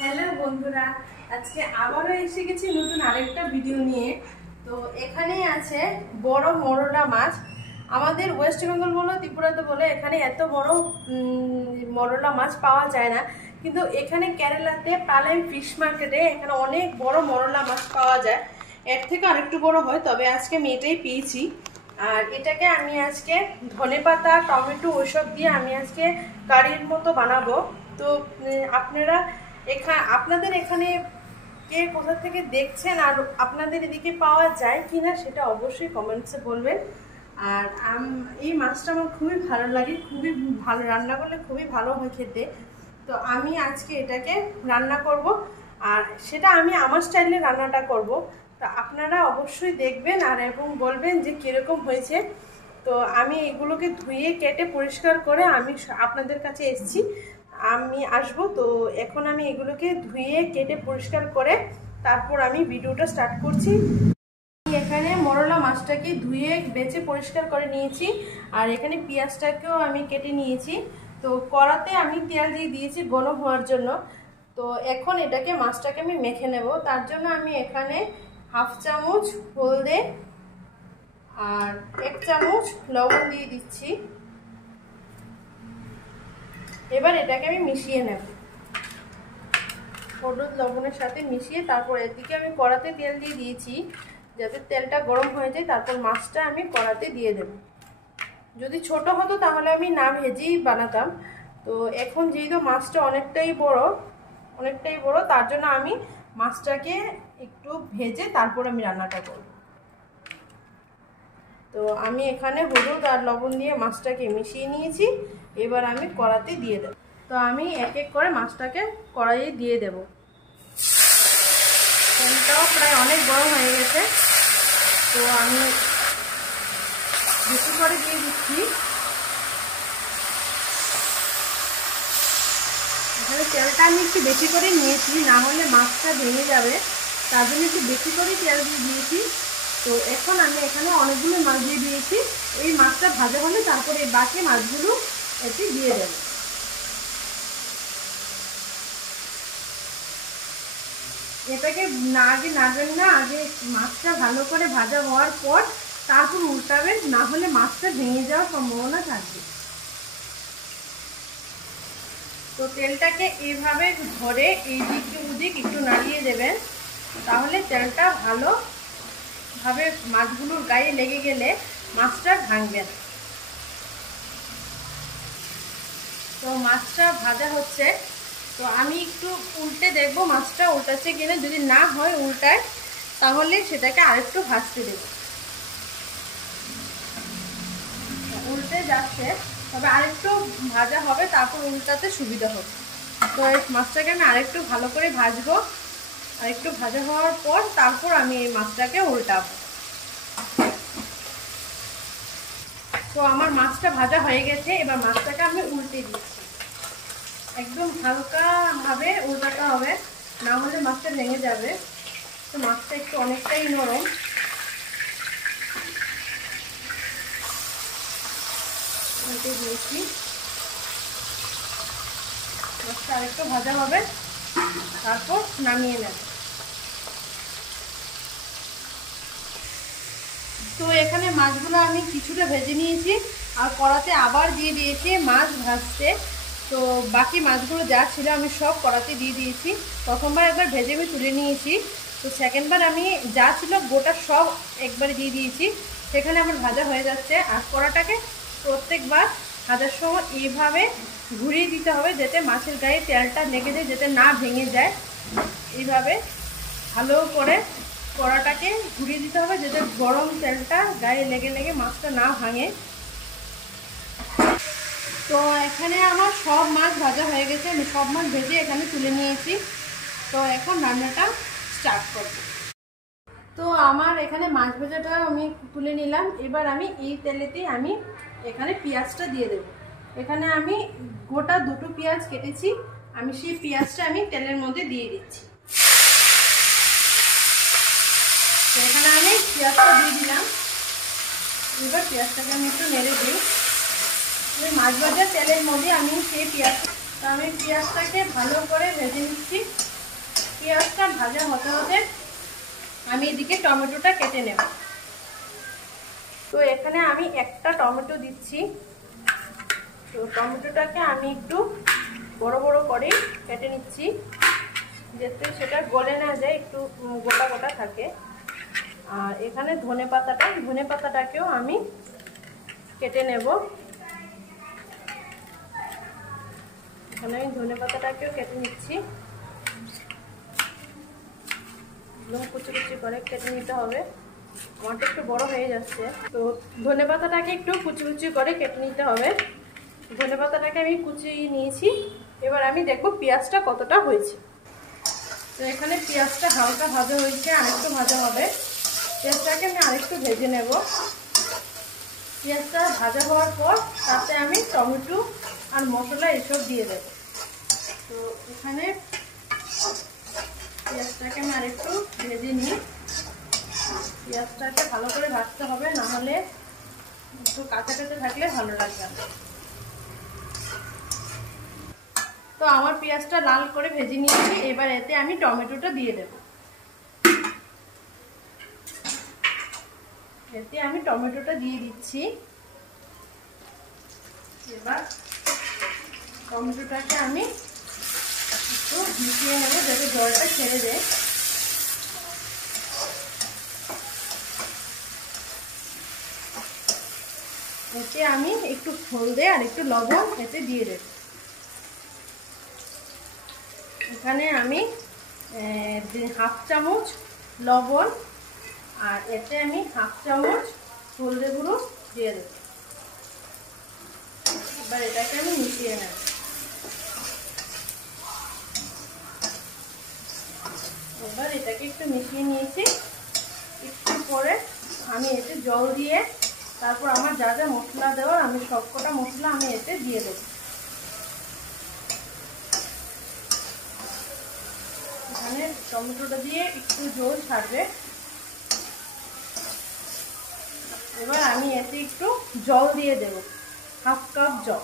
Hello বন্ধুরা, আজকে আবারও এসে গেছি নতুন আরেকটা ভিডিও নিয়ে। তো এখানেই আছে বড় মরলা মাছ। আমাদের ওয়েস্ট বেঙ্গল বলো ত্রিপুরাতে বলে এখানে এত বড় মরলা মাছ পাওয়া যায় না, কিন্তু এখানে কেরালাতে পালেম ফিশ মার্কেটে এখানে অনেক বড় মরলা মাছ পাওয়া যায়। এর থেকে আরেকটু বড় হয়, তবে আজকে আমি এটাই পেয়েছি। আর এটাকে আমি আজকে ধনেপাতা টমেটো ওইসব দিয়ে আমি আজকে কারির মতো বানাবো। তো আপনারা আপনাদের এখানে কে কোথা থেকে দেখছেন আর আপনাদের এদিকে পাওয়া যায় কিনা সেটা অবশ্যই কমেন্টসে বলবেন। আর এই মাছটা আমার খুবই ভালো লাগে, খুবই ভালো রান্না করলে খুবই ভালো হয় খেতে। তো আমি আজকে এটাকে রান্না করব, আর সেটা আমি আমার স্টাইলে রান্নাটা করব। তো আপনারা অবশ্যই দেখবেন আর এবং বলবেন যে কীরকম হয়েছে। তো আমি এগুলোকে ধুয়ে কেটে পরিষ্কার করে আমি আপনাদের কাছে এসেছি, আমি আসবো। তো এখন আমি এগুলোকে ধুয়ে কেটে পরিষ্কার করে তারপর আমি ভিডিওটা স্টার্ট করছি। এখানে মরলা মাছটাকে ধুয়ে বেছে পরিষ্কার করে নিয়েছি, আর এখানে পেঁয়াজটাকেও আমি কেটে নিয়েছি। তো কড়াতে আমি তেল দিয়ে দিয়েছি গরম হওয়ার জন্য। তো এখন এটাকে মাছটাকে আমি মেখে নেব। তার জন্য আমি এখানে হাফ চামচ হলদে আর 1 চামচ লবণ দিয়ে দিচ্ছি। এবার এটাকে আমি মিশিয়ে নেব হলুদ লবণের সাথে মিশিয়ে। তারপর এদিকে আমি কড়াতে তেল দিয়ে দিয়েছি, যাতে তেলটা গরম হয়ে যায়। তারপর মাছটা আমি কড়াতে দিয়ে দেব। যদি ছোট হতো তাহলে আমি না ভেজেই বানাতাম। তো এখন যেহেতু মাছটা অনেকটাই বড়, তার জন্য আমি মাছটাকে একটু ভেজে তারপর আমি রান্নাটা করব। তো আমি এখানে হলুদ আর লবণ দিয়ে মাছটাকে মিশিয়ে নিয়েছি। এবার আমি কড়াতে দিয়ে দেব। তো আমি এক এক করে মাছটাকে কড়াইয়ে দিয়ে দেব। তেলটাও প্রায় অনেক গরম হয়ে গেছে, তো আমি বেশি করে দিয়ে দিচ্ছি। এখানে তেলটা আমি একটু বেশি করে নিয়েছি, না হলে মাছটা ভেঙে যাবে, তার জন্য একটু বেশি করে তেল দিয়ে দিয়েছি। তো এখন আমি এখানে অনেকগুলো মাছ দিয়ে দিয়েছি। এই মাছটা ভাজা হলে তারপরে বাকি মাছগুলো এতে দিয়ে দেব। এটাকে আগে নাড়বেন না, আগে মাছটা ভালো করে ভাজা হওয়ার পর তারপর উল্টাবেন, না হলে মাছটা ভেঙে যাওয়ার সম্ভাবনা থাকবে। তো তেলটাকে এভাবে ধরে এই দিক ওদিক একটু নাড়িয়ে দেবেন, তাহলে তেলটা ভালোভাবে মাছগুলোর গায়ে লেগে গেলে মাছটা ভাঙবে না। তো মাছটা ভাজা হচ্ছে, তো আমি একটু উল্টে দেখবো মাছটা উল্টাচ্ছে কিনা। যদি না হয় উল্টায়, তাহলে সেটাকে আরেকটু ভাজতে দেব। উল্টে যাচ্ছে, তবে আরেকটু ভাজা হবে, তারপর উল্টাতে সুবিধা হবে। তো এই মাছটাকে আমি আরেকটু ভালো করে ভাজবো। আরেকটু ভাজা হওয়ার পর তারপর আমি এই মাছটাকে উল্টাবো। তো আমার মাছটা ভাজা হয়ে গেছে, এবার মাছটাকে আমি উল্টে দিচ্ছি। একদম হালকাভাবে উল্টাতে হবে, না হলে মাছটা ভেঙে যাবে। তো মাছটা একটু অনেকটাই নরম। উল্টে দিয়েছি, মাছটা আরেকটু ভাজা হবে, তারপর নামিয়ে নেব। তো এখানে মাছগুলো আমি কিছুটা ভেজে নিয়েছি, আর কড়াতে আবার দিয়ে দিয়েছি মাছ ভাজতে। তো বাকি মাছগুলো যা ছিল আমি সব কড়াতে দিয়ে দিয়েছি। প্রথমবার একবার ভেজে আমি তুলে নিয়েছি, তো সেকেন্ডবার আমি যা ছিল গোটা সব একবারে দিয়ে দিয়েছি। সেখানে আমার ভাজা হয়ে যাচ্ছে। আর কড়াটাকে প্রত্যেকবার ভাজার সময় এইভাবে ঘুরিয়ে দিতে হবে, যাতে মাছের গায়ে তেলটা লেগে যায়, যাতে না ভেঙে যায়। এইভাবে ভালো করে কড়াটাকে ঘুরিয়ে দিতে হবে, যাতে গরম তেলটা গায়ে লেগে লেগে মাছটা না ভাঙে। তো এখানে আমার সব মাছ ভাজা হয়ে গেছে, আমি সব মাছ ভেজে এখানে তুলে নিয়েছি। তো এখন রান্নাটা স্টার্ট করব। তো আমার এখানে মাছ ভাজাটা আমি তুলে নিলাম। এবার আমি এই তেলেতেই আমি এখানে পেঁয়াজটা দিয়ে দেব। এখানে আমি গোটা 2টো পেঁয়াজ কেটেছি, আমি সেই পেঁয়াজটা আমি তেলের মধ্যে দিয়ে দিচ্ছি। তো এখানে আমি পেঁয়াজটা দিয়ে দিলাম। এবার পেঁয়াজটাকে আমি একটু নেড়ে দিই। মাছ ভাজা তেলের মধ্যে আমি সেই পেঁয়াজটাকে ভালো করে ভেজে নিচ্ছি। পেঁয়াজটা ভাজা হতে হতে আমি এদিকে টমেটোটা কেটে নেব। তো এখানে আমি একটা টমেটো দিচ্ছি। তো টমেটোটাকে আমি একটু বড় বড় করে কেটে নিচ্ছি, যাতে সেটা গলে না যায়, একটু গোটা গোটা থাকে। আর এখানে ধনে পাতাটাকেও আমি কেটে নেব। এখানে আমি ধনে পাতাটাকেও কেটে নিচ্ছি, একদম কুচি কুচি করে কেটে নিতে হবে। আমারটা একটু বড় হয়ে যাচ্ছে, তো ধনে পাতাটাকে একটু কুচি কুচি করে কেটে নিতে হবে। ধনে পাতাটাকে আমি কুচিয়ে নিয়েছি। এবার আমি দেখবো পেঁয়াজটা কতটা হয়েছে। তো এখানে পেঁয়াজটা হালকা ভাজা হয়েছে, আরেকটু ভাজা হবে। পেঁয়াজটাকে আমি আরেকটু ভেজে নেব। পেঁয়াজটা ভাজা হওয়ার পর তাতে আমি টমেটো আর মশলা এসব দিয়ে দেব। তো এখানে পেঁয়াজটাকে আমি আরেকটু ভেজে নিই। পেঁয়াজটাকে ভালো করে ভাজতে হবে, নাহলে একটু কাঁচা কাঁচা থাকলে ভালো লাগবে না। তো আমার পেঁয়াজটা লাল করে ভেজে নিয়েছি। এবার এতে আমি টমেটোটা দিয়ে দেব। এতে আমি টমেটোটা দিয়ে দিচ্ছি। এবার টমেটোটাকে আমি একটু মিশিয়ে নেব, যাতে জলটা ছেড়ে দেয়। এতে আমি একটু হলদে আর একটু লবণ এতে দিয়ে দেব। এখানে আমি হাফ চামচ লবণ আর এতে আমি হাফ চামচ হলদে গুঁড়ো দিয়ে দেব। এবার এটাকে আমি মিশিয়ে নেব। এবার এটাকে একটু মিশিয়ে নিয়েছি। একটু পরে আমি এতে জল দিয়ে তারপর আমার যা যা মশলা দেওয়ার আমি সবকটা মশলা আমি এতে দিয়ে দেব। এখানে টমেটোটা দিয়ে একটু জল ছাড়বে। এবার আমি এতে একটু জল দিয়ে দেব, হাফ কাপ জল।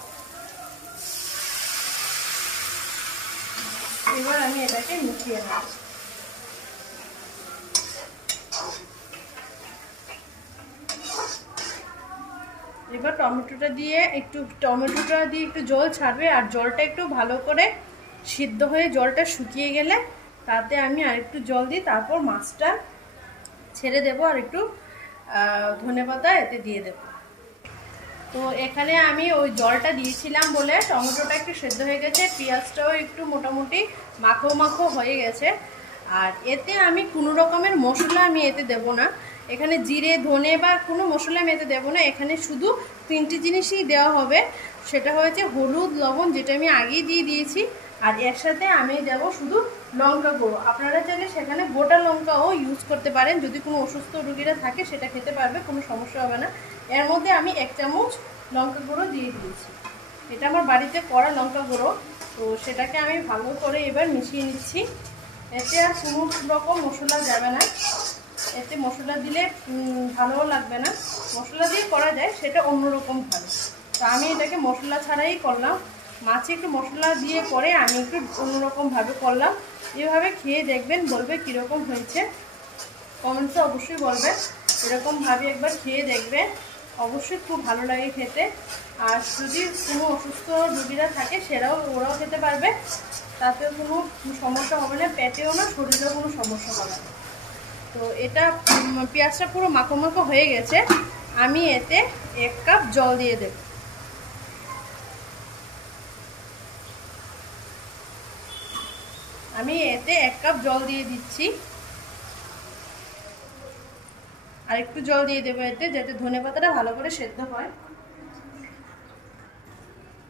এবার আমি এটাকে মিশিয়ে নেব। এবার টমেটোটা দিয়ে একটু জল ছাড়বে, আর জলটা একটু ভালো করে সিদ্ধ হয়ে জলটা শুকিয়ে গেলে তাতে আমি আরেকটু জল দিই, তারপর মাছটা ছেড়ে দেব আর একটু ধনেপাতা এতে দিয়ে দেব। তো এখানে আমি ওই জলটা দিয়েছিলাম বলে টমেটোটা একটু সেদ্ধ হয়ে গেছে, পেঁয়াজটাও একটু মোটামুটি মাখো মাখো হয়ে গেছে। আর এতে আমি কোনো রকমের মশলা আমি এতে দেব না। এখানে জিরে ধনে বা কোনো মশলা আমি এতে দেবো না। এখানে শুধু তিনটি জিনিসই দেওয়া হবে। সেটা হয়েছে হলুদ লবণ, যেটা আমি আগেই দিয়ে দিয়েছি, আর এর সাথে আমি দেবো শুধু লঙ্কা গুঁড়ো। আপনারা চাইলে সেখানে গোটা লঙ্কাও ইউজ করতে পারেন, যদি কোনো অসুস্থ রোগীরা থাকে সেটা খেতে পারবে, কোনো সমস্যা হবে না। এর মধ্যে আমি 1 চামচ লঙ্কা গুঁড়ো দিয়ে দিয়েছি। এটা আমার বাড়িতে করা লঙ্কা গুঁড়ো। তো সেটাকে আমি ভালো করে এবার মিশিয়ে নিচ্ছি। এতে আর কোনো রকম মশলা যাবে না, এতে মশলা দিলে ভালোও লাগবে না। মশলা দিয়ে করা যায়, সেটা অন্যরকম ভালো। তো আমি এটাকে মশলা ছাড়াই করলাম। মাছে একটু মশলা দিয়ে পরে আমি একটু অন্যরকমভাবে করলাম। এভাবে খেয়ে দেখবেন, বলবে কীরকম হয়েছে, কমেন্টসে অবশ্যই বলবে। এরকমভাবে একবার খেয়ে দেখবে, অবশ্যই খুব ভালো লাগে খেতে। আর যদি কোনো অসুস্থ রোগীরা থাকে ওরাও খেতে পারবে, তাতেও কোনো সমস্যা হবে না, পেটেও না, শরীরেও কোনো সমস্যা হবে না। তো এটা পেঁয়াজটা পুরো মাখো মাখো হয়ে গেছে। আমি এতে 1 কাপ জল দিয়ে দেব। আমি এতে 1 কাপ জল দিয়ে দিচ্ছি, আর একটু জল দিয়ে দেবো এতে, যাতে ধনেপাতাটা ভালো করে সেদ্ধ হয়।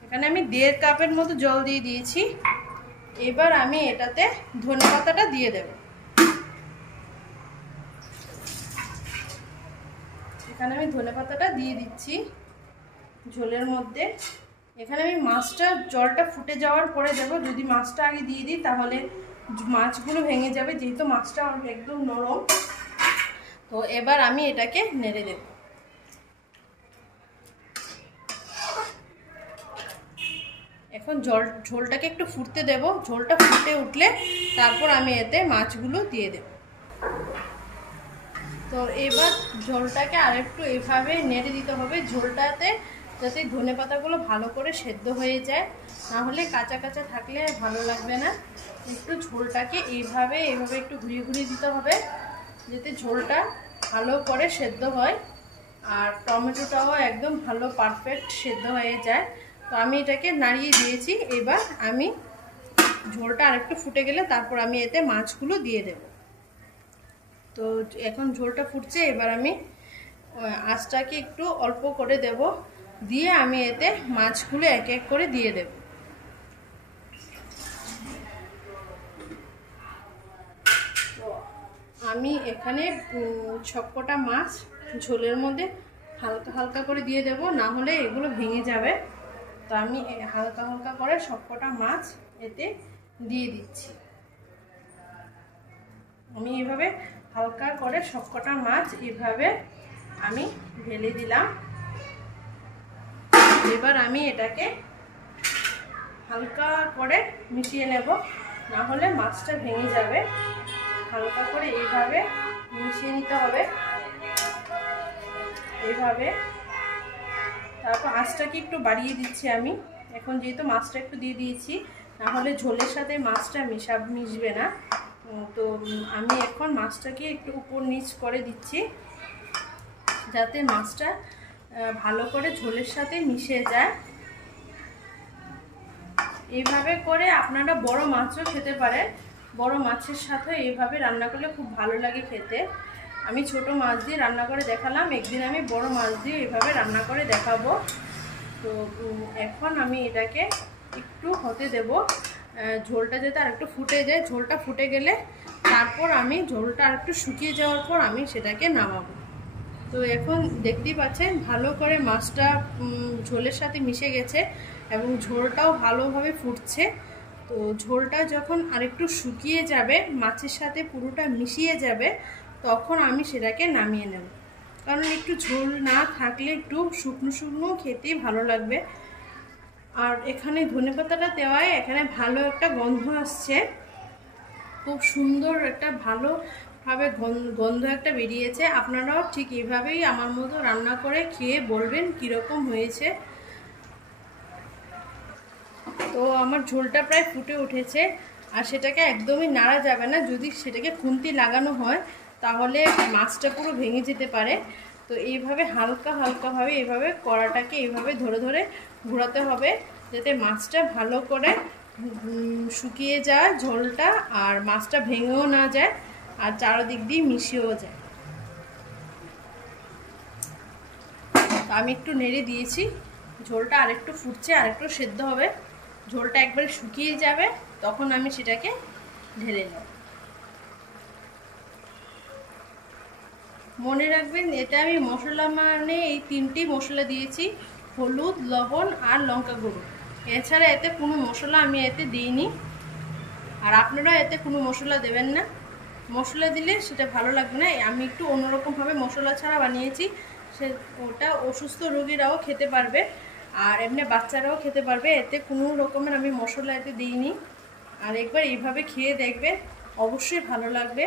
এখানে আমি 1.5 কাপের মতো জল দিয়ে দিয়েছি। এবার আমি এটাতে ধনেপাতাটা দিয়ে দেব। এখানে আমি ধনেপাতাটা দিয়ে দিচ্ছি ঝোলের মধ্যে। এখানে আমি মাছটা জলটা ফুটে যাওয়ার পরে দেবো। যদি মাছটা আগে দিয়ে দিই তাহলে মাছগুলো ভেঙে যাবে, যেহেতু মাছটা একদম নরম। তো এবার আমি এটাকে নেড়ে দেব। এখন ঝোলটাকে একটু ফুটতে দেব। ঝোলটা ফুটে উঠলে তারপর আমি এতে মাছগুলো দিয়ে দেব। তো এবার ঝোলটাকে আরেকটু এইভাবে নেড়ে দিতে হবে, ঝোলটাতে যাতে ধনেপাতাগুলো ভালো করে সেদ্ধ হয়ে যায়, না হলে কাঁচা কাঁচা থাকলে ভালো লাগবে না। একটু ঝোলটাকে এইভাবে একটু ঘুরিয়ে ঘুরিয়ে দিতে হবে যাতে ঝোলটা ভালো করে সেদ্ধ হয় আর টমেটোটাও একদম ভালো পারফেক্ট সেদ্ধ হয়ে যায়। তো আমি এটাকে নাড়িয়ে দিয়েছি। এবার আমি ঝোলটা আরেকটু ফুটে গেলে তারপর আমি এতে মাছগুলো দিয়ে দেব। তো এখন ঝোলটা ফুটছে, এবার আমি আঁচটাকে একটু অল্প করে দেব, দিয়ে আমি এতে মাছগুলো এক এক করে দিয়ে দেব। তো আমি এখানে সবকটা মাছ ঝোলের মধ্যে হালকা হালকা করে দিয়ে দেব, না হলে এগুলো ভেঙে যাবে। তো আমি হালকা হালকা করে সবকটা মাছ এতে দিয়ে দিচ্ছি। আমি এইভাবে হালকা করে সবকটা মাছ এইভাবে আমি ঢেলে দিলাম। এবার আমি এটাকে হালকা করে মিশিয়ে নেব, না হলে মাছটা ভেঙে যাবে। হালকা করে এইভাবে মিশিয়ে নিতে হবে এইভাবে। তারপর আঁচটাকে একটু বাড়িয়ে দিচ্ছি আমি এখন, যেহেতু মাছটা একটু দিয়ে দিয়েছি, না হলে ঝোলের সাথে মাছটা মিশবে না। তো আমি এখন মাছটাকে একটু উপর নিচ করে দিচ্ছি যাতে মাছটা ভালো করে ঝোলের সাথে মিশে যায়। এইভাবে করে আপনারা বড় মাছও খেতে পারেন, বড় মাছের সাথে এইভাবে রান্না করলে খুব ভালো লাগে খেতে। আমি ছোট মাছ দিয়ে রান্না করে দেখালাম, একদিন আমি বড় মাছ দিয়ে এইভাবে রান্না করে দেখাবো। তো এখন আমি এটাকে একটু হতে দেব, ঝোলটা যাতে আর একটু ফুটে যায়। ঝোলটা ফুটে গেলে তারপর আমি ঝোলটা আর একটু শুকিয়ে যাওয়ার পর আমি সেটাকে নামাবো। তো এখন দেখতেই পাচ্ছেন ভালো করে মাছটা ঝোলের সাথে মিশে গেছে এবং ঝোলটাও ভালোভাবে ফুটছে। তো ঝোলটা যখন আরেকটু শুকিয়ে যাবে, মাছের সাথে পুরোটা মিশিয়ে যাবে, তখন আমি সেটাকে নামিয়ে নেব। কারণ একটু ঝোল না থাকলে একটু শুকনো শুকনো খেতেই ভালো লাগবে। আর এখানে ধনেপাতাটা দেওয়ায় এখানে ভালো একটা গন্ধ আসছে, খুব সুন্দর একটা ভালোভাবে গন্ধ একটা বেরিয়েছে। আপনারাও ঠিক এইভাবেই আমার মতো রান্না করে খেয়ে বলবেন কীরকম হয়েছে। তো আমার ঝোলটা প্রায় ফুটে উঠেছে, আর সেটাকে একদমই নাড়া যাবে না। যদি সেটাকে খুন্তি লাগানো হয় তাহলে মাছটা পুরো ভেঙে যেতে পারে। তো এইভাবে হালকা হালকাভাবে এইভাবে কড়াটাকে এইভাবে ধরে ধরে ঘোরাতে হবে যাতে মাছটা ভালো করে শুকিয়ে যায় ঝোলটা, আর মাছটা ভেঙেও না যায় আর চারদিক দিয়ে মিশিয়েও যায়। আমি একটু নেড়ে দিয়েছি, ঝোলটা আরেকটু ফুটছে, আরেকটু সেদ্ধ হবে। ঝোলটা একবারে শুকিয়ে যাবে, তখন আমি সেটাকে ঢেলে নেব। মনে রাখবেন এটা আমি মশলা মানে এই 3টি মশলা দিয়েছি, হলুদ, লবণ আর লঙ্কা গুঁড়ো। এছাড়া এতে কোনো মশলা আমি এতে দিইনি, আর আপনারা এতে কোনো মশলা দেবেন না। মশলা দিলে সেটা ভালো লাগবে না। আমি একটু অন্যরকমভাবে মশলা ছাড়া বানিয়েছি, ওটা অসুস্থ রোগীরাও খেতে পারবে আর এমনি বাচ্চারাও খেতে পারবে। এতে কোনো রকমের আমি মশলা এতে দিইনি। আর একবার এইভাবে খেয়ে দেখবেন, অবশ্যই ভালো লাগবে।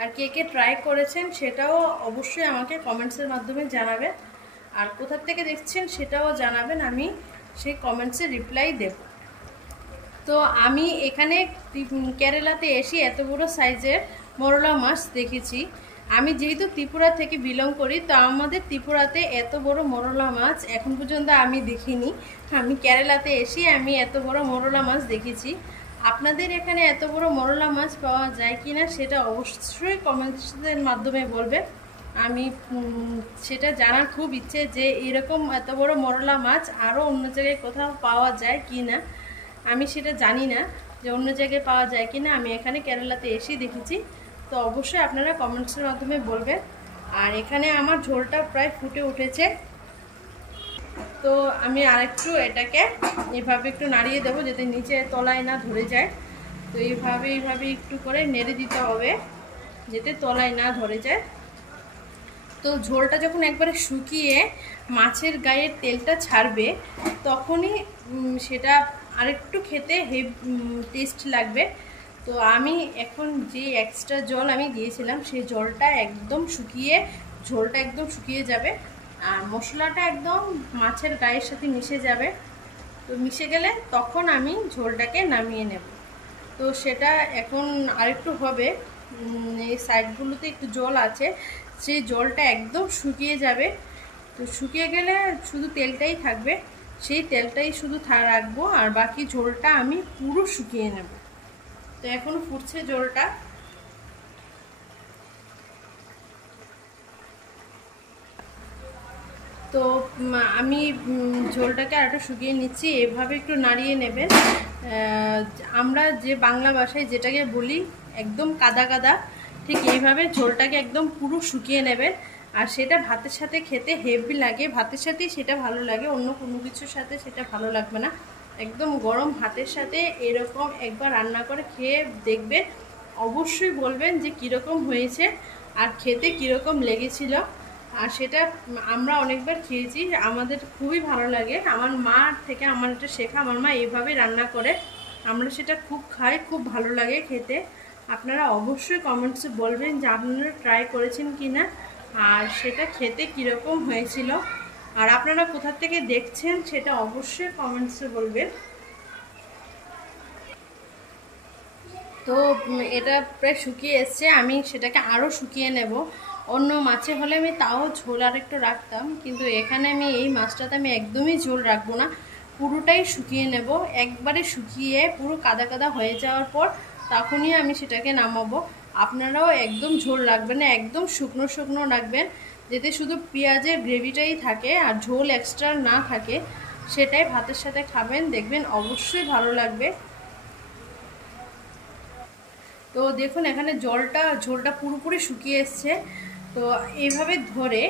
আর কে কে ট্রাই করেছেন সেটাও অবশ্যই আমাকে কমেন্টসের মাধ্যমে জানাবেন, আর কোথা থেকে দেখছেন সেটাও জানাবেন, আমি সেই কমেন্টসে রিপ্লাই দেব। তো আমি এখানে কেরালাতে এসে এত বড় সাইজের মরলা মাছ দেখেছি। আমি যেহেতু ত্রিপুরা থেকে বিলং করি, তো আমাদের ত্রিপুরাতে এত বড় মরলা মাছ এখন পর্যন্ত আমি দেখিনি। আমি কেরালাতে এসে আমি এত বড় মরলা মাছ দেখেছি। আপনাদের এখানে এত বড় মরলা মাছ পাওয়া যায় কি না সেটা অবশ্যই কমেন্টসের মাধ্যমে বলবে। আমি সেটা জানার খুব ইচ্ছে যে এরকম এত বড় মরলা মাছ আরও অন্য জায়গায় কোথাও পাওয়া যায় কি না। আমি সেটা জানি না যে অন্য জায়গায় পাওয়া যায় কি না, আমি এখানে কেরালাতে এসেই দেখেছি। তো অবশ্যই আপনারা কমেন্টসের মাধ্যমে বলবেন। আর এখানে আমার ঝোলটা প্রায় ফুটে উঠেছে, তো আমি আরেকটু এটাকে এভাবে একটু নাড়িয়ে দেবো যাতে নিচে তলায় না ধরে যায়। তো এইভাবে একটু করে নেড়ে দিতে হবে যাতে তলায় না ধরে যায়। তো ঝোলটা যখন একবারে শুকিয়ে মাছের গায়ের তেলটা ছাড়বে, তখনই সেটা আরেকটু খেতে টেস্ট লাগবে। তো আমি এখন যে এক্সট্রা জল আমি দিয়েছিলাম সেই জলটা একদম শুকিয়ে, ঝোলটা একদম শুকিয়ে যাবে আর মশলাটা একদম মাছের গায়ের সাথে মিশে যাবে। তো মিশে গেলে তখন আমি ঝোলটাকে নামিয়ে নেব। তো সেটা এখন আরেকটু হবে, এই সাইডগুলোতে একটু জল আছে, সেই জলটা একদম শুকিয়ে যাবে। তো শুকিয়ে গেলে শুধু তেলটাই থাকবে, সেই তেলটাই শুধু রাখবো আর বাকি ঝোলটা আমি পুরো শুকিয়ে নেব। তো এখন ফুটছে জলটা। তো আমি ঝোলটাকে আরেকটু শুকিয়ে নিচ্ছি, এভাবে একটু নাড়িয়ে নেবেন। আমরা যে বাংলা ভাষায় যেটাকে বলি একদম কাদা কাদা, ঠিক এইভাবে ঝোলটাকে একদম পুরো শুকিয়ে নেবেন। আর সেটা ভাতের সাথে খেতে হেভি লাগে, ভাতের সাথেই সেটা ভালো লাগে, অন্য কোনো কিছুর সাথে সেটা ভালো লাগবে না। একদম গরম ভাতের সাথে এরকম একবার রান্না করে খেয়ে দেখবেন, অবশ্যই বলবেন যে কীরকম হয়েছে আর খেতে কীরকম লেগেছিল। আর সেটা আমরা অনেকবার খেয়েছি, আমাদের খুবই ভালো লাগে। আমার মা থেকে আমার এটা শেখা, আমার মা এইভাবে রান্না করে, আমরা সেটা খুব খাই, খুব ভালো লাগে খেতে। আপনারা অবশ্যই কমেন্টসে বলবেন যে আপনারা ট্রাই করেছেন কি না আর সেটা খেতে কীরকম হয়েছিল। আর আপনারা কোথা থেকে দেখছেন সেটা অবশ্যই কমেন্টসে বলবেন। তো এটা প্রায় শুকিয়ে এসছে, আমি সেটাকে আরও শুকিয়ে নেব। অন্য মাছে হলে আমি তাও ঝোল আর একটু রাখতাম, কিন্তু এখানে আমি এই মাছটাতে আমি একদমই ঝোল রাখবো না, পুরোটাই শুকিয়ে নেব। একবারে শুকিয়ে পুরো কাদা কাদা হয়ে যাওয়ার পর তখনই আমি সেটাকে নামাবো। আপনারাও একদম ঝোল রাখবেন না, একদম শুকনো শুকনো রাখবেন, যাতে শুধু পেঁয়াজের গ্রেভিটাই থাকে আর ঝোল এক্সট্রা না থাকে। সেটাই ভাতের সাথে খাবেন, দেখবেন অবশ্যই ভালো লাগবে। তো দেখুন এখানে ঝোলটা পুরোপুরি শুকিয়ে এসছে। তো এইভাবে ধরে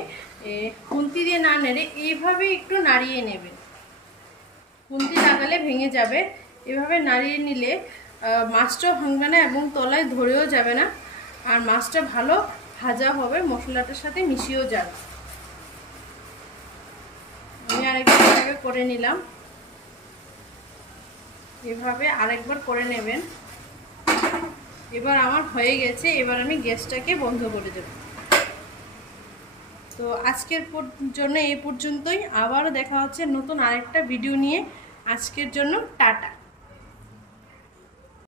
খুন্তি দিয়ে না নেড়ে এইভাবে একটু নাড়িয়ে নেবেন, খুন্তি লাগালে ভেঙে যাবে। এভাবে নাড়িয়ে নিলে মাছটাও ভাঙবে না এবং তলায় ধরেও যাবে না, আর মাছটা ভালো ভাজা হবে, মশলাটার সাথে মিশিয়েও যাবে। আমি আরেকবার করে নিলাম, এভাবে আরেকবার করে নেবেন। এবার আমার হয়ে গেছে, এবার আমি গ্যাসটাকে বন্ধ করে দেব। তো আজকের জন্য এই পর্যন্তই, আবারও দেখা হচ্ছে নতুন আরেকটা ভিডিও নিয়ে। আজকের জন্য টাটা।